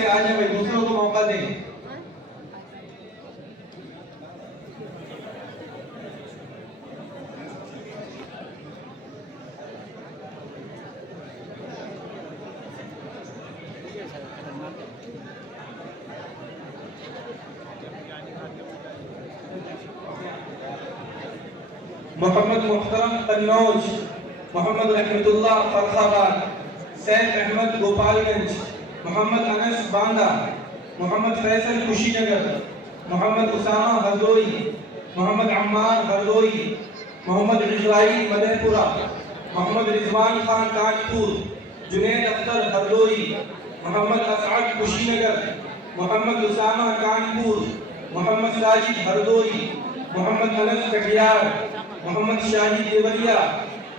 سے آ جائیں بھائی، دوسروں کو موقع دیں. محمد محترم قنوج، محمد رحمت اللہ فرخ آباد، سیف احمد گوپال گنج، محمد انس باندہ، محمد فیصل خوشی نگر، محمد اسامہ ہردوئی، محمد عمار ہردوئی، محمد رضوائی مدہ پورہ، محمد رضوان خان کانپور، جنید اختر ہردوئی، محمد اسعد خوشی نگر، محمد اسامہ کانپور، محمد ساجد ہردوئی، محمد انس کٹیار، محمد شاہی دیوریا،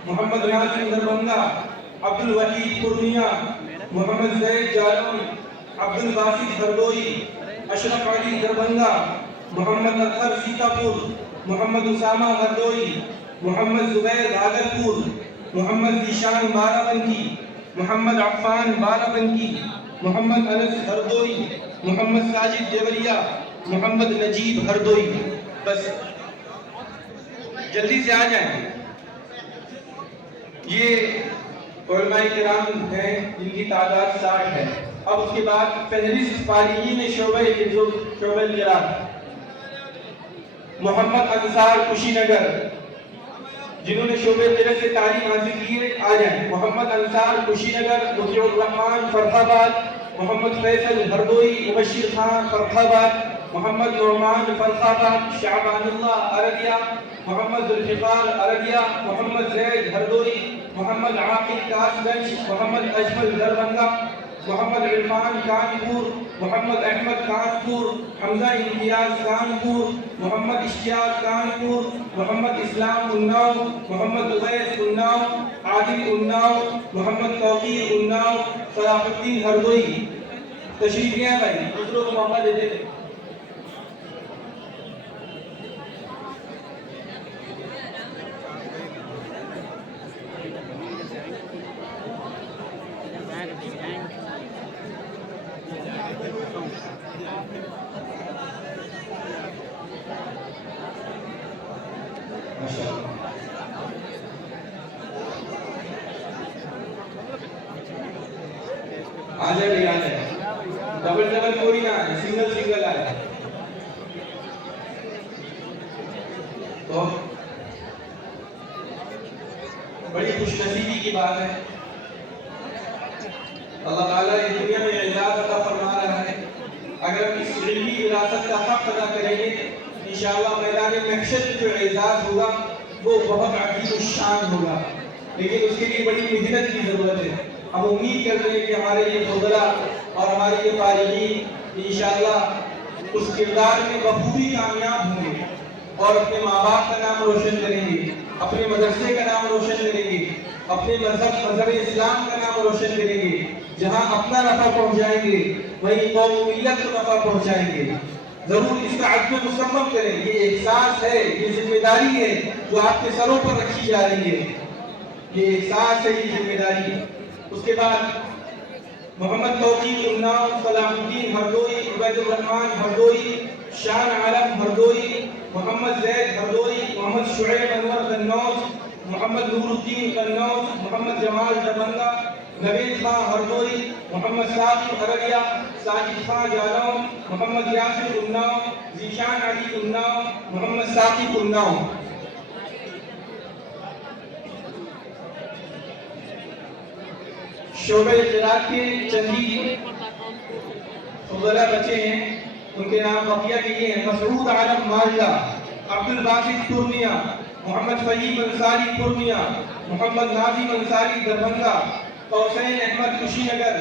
محمد ناظم دربھنگا، عبد الوحید پورنیا، محمد زید جالون، عبد الباسط ہردوئی، اشرف علی دربھنگا، محمد اطہر سیتاپور، محمد اسامہ ہردوئی، محمد زبیر بھاگلپور، محمد ذیشان بارہ بنکی، محمد عفان بارہ بنکی، محمد انس ہردوئی، محمد ساجد دیوریا، محمد نجیب ہردوئی. بس جلدی سے آ جائیں. یہ علماء کرام ہیں جن کی تعداد 60 ہے. اب اس کے بعد فہرست فارغین شعبہ قراءت. محمد انصار خوشی نگر، جنہوں نے شعبہ قراءت سے تعلیم حاصل کی ہے آ جائیں. محمد انصار خوشی نگر، مطیع الرحمان فرخ آباد، محمد فیصل ہردوئی، مبشر خان فرخ آباد، محمد نعمان فرخ آباد، شعبان اللہ ارریہ، محمد ذوالفقار ارریہ، محمد زید ہردوئی، محمد عاقل کاس گنج، محمد اجمل دربھنگا، محمد عرفان کانپور، محمد احمد کانپور، حمزہ امتیاز کانپور، محمد اشتیاق کانپور، محمد اسلام اناؤ، محمد اویس اناؤ، عادل اناؤ، محمد توقیر اناؤ، صلاح الدین ہردوئی. تشریف لے آئیں بھائی، دوسروں کو موقع دیتے تھے. آ جائے آ جائے، ڈبل کوئی نہ آئے، سنگل آئے. تو بڑی خوش نصیبی کی بات ہے، اللہ تعالیٰ اس دنیا میں اعزاز عطا فرما رہا ہے. اگر ہم اس علمی وراثت کا حق ادا کریں گے انشاءاللہ میدان محشر میں جو اعزاز ہوگا وہ بہت عظیم الشان ہوگا. لیکن اس کے لیے بڑی محنت کی ضرورت ہے. ہم امید کرتے ہیں کہ ہمارے یہ فضلاء اور ہمارے یہ فارغین انشاءاللہ اس کردار میں بخوبی کامیاب ہوں گے اور اپنے ماں باپ کا نام روشن کریں گے، اپنے مدرسے کا نام روشن کریں گے، اپنے مذہب اسلام کا نام روشن کریں گے. جہاں اپنا نفع پہنچائیں گے وہیں قوم و ملت کو نفع پہنچائیں گے. ضرور اس کا عزم مصمم کریں. یہ احساس ہے، یہ ذمہ داری ہے جو آپ کے سروں پر رکھی جا رہی ہے. یہ احساس ہے، یہ ذمہ داری ہے. اس کے بعد محمد توقیر اناؤ، صلاح الدین ہردوئی، عبید الرحمان ہردوئی، شان عالم ہردوئی، محمد زید ہردوئی، محمد شعیب انور قنوج، محمد نور الدین قنوج، محمد جمال دربھنگا، نوید خان ہردوئی، محمد ثاقب ارریہ، ساجد خان جالون، محمد یاسر اناؤ، ذیشان علی اناؤ، محمد ثاقب اناؤ. شعبہ قراءت کے چندی فضلاء بچے ہیں، ان کے نام بقیہ کے یہ ہیں: مسعود عالم مالدہ، عبد الباسط پورنیا، محمد فہیم انصاری پورنیا، محمد ناظم انصاری دربھنگا، حسین احمد خوشی نگر.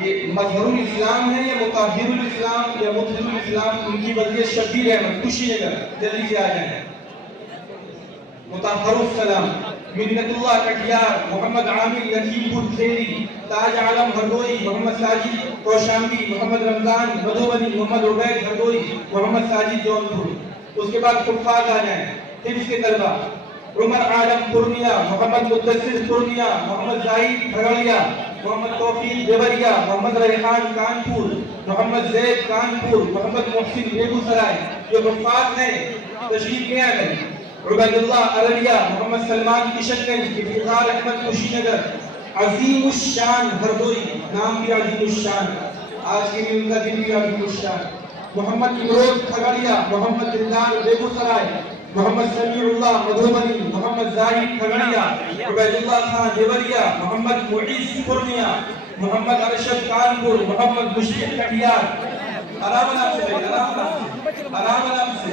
یہ مظہر الاسلام ہے یا مطہر الاسلام یا مطہر الاسلام؟ ان کی وضعیت شبیر احمد خوشی نگر. جلدی سے آ جائیں. مطہر السلام، منت اللہ کٹیار، محمد عامر لکھیم پور کھیری، تاج عالم ہردوئی، محمد ساجد کوشامبی، محمد رمضان مدھوبنی، محمد عبید ہردوئی، محمد ساجد جونپور. اس کے بعد حفاظ آ جائیں، حفظ کے طلبہ، عمر عالم پورنیہ، محمد مدثر پورنیہ، محمد زاہد کھگڑیا، محمد توفیق دیوریا، محمد ریحان کانپور، محمد زید کانپور، محمد محسن بیگو سرائے، جو حفاظ ہیں تشریف لے آئیں، عبید اللہ ارریہ، محمد سلمان کشن گنج، افتخار احمد کشی نگر، عظیم الشان ہردوئی، نام بھی عظیم الشان، آج کے لیے ان کا دن بھی عظیم الشان، محمد امروز کھگڑیا، محمد دلدار بیگو سرائے، محمد سمیع اللہ مدھوبنی، محمد زاہد کھگڑیا، عبید اللہ خان دیوریا، محمد معیز پورنیہ، محمد ارشد کانپور، محمد مشفق کٹیار۔ آرام آرام سے، آرام آرام سے۔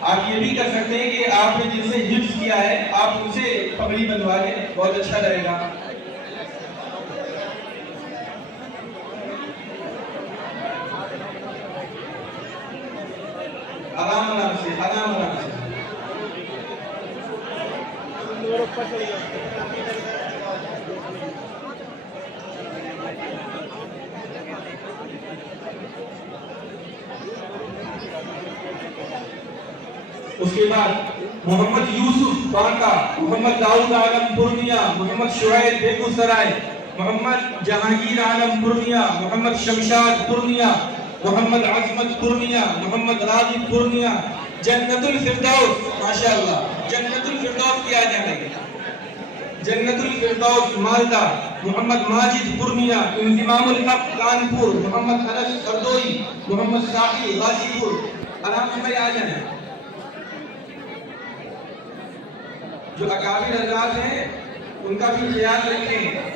آپ یہ بھی کر سکتے ہیں کہ آپ نے جن سے حفظ کیا ہے آپ ان سے پگڑی بنوا لیں، بہت اچھا رہے گا۔ آرام آرام سے، آرام آرام سے۔ اس کے بعد محمد یوسف بانکا، محمد داؤد عالم پورنیہ، محمد شعیب بیگو سرائے، محمد جہانگیر عالم پورنیہ، محمد شمشاد پورنیہ، محمد عظمت پورنیہ، محمد راغب پورنیہ، جنت الفردوس، ماشاءاللہ جنت الفردوس کی آ جائیں گے، جنت الفردوس مالدہ، محمد ماجد پورنیہ، انضمام الحق کانپور، محمد انس ہردوئی، محمد ساحل غازی پور۔ آرام سے بھائی آ جائیں۔ جو اکابر حضرات ہیں ان کا بھی خیال رکھیں۔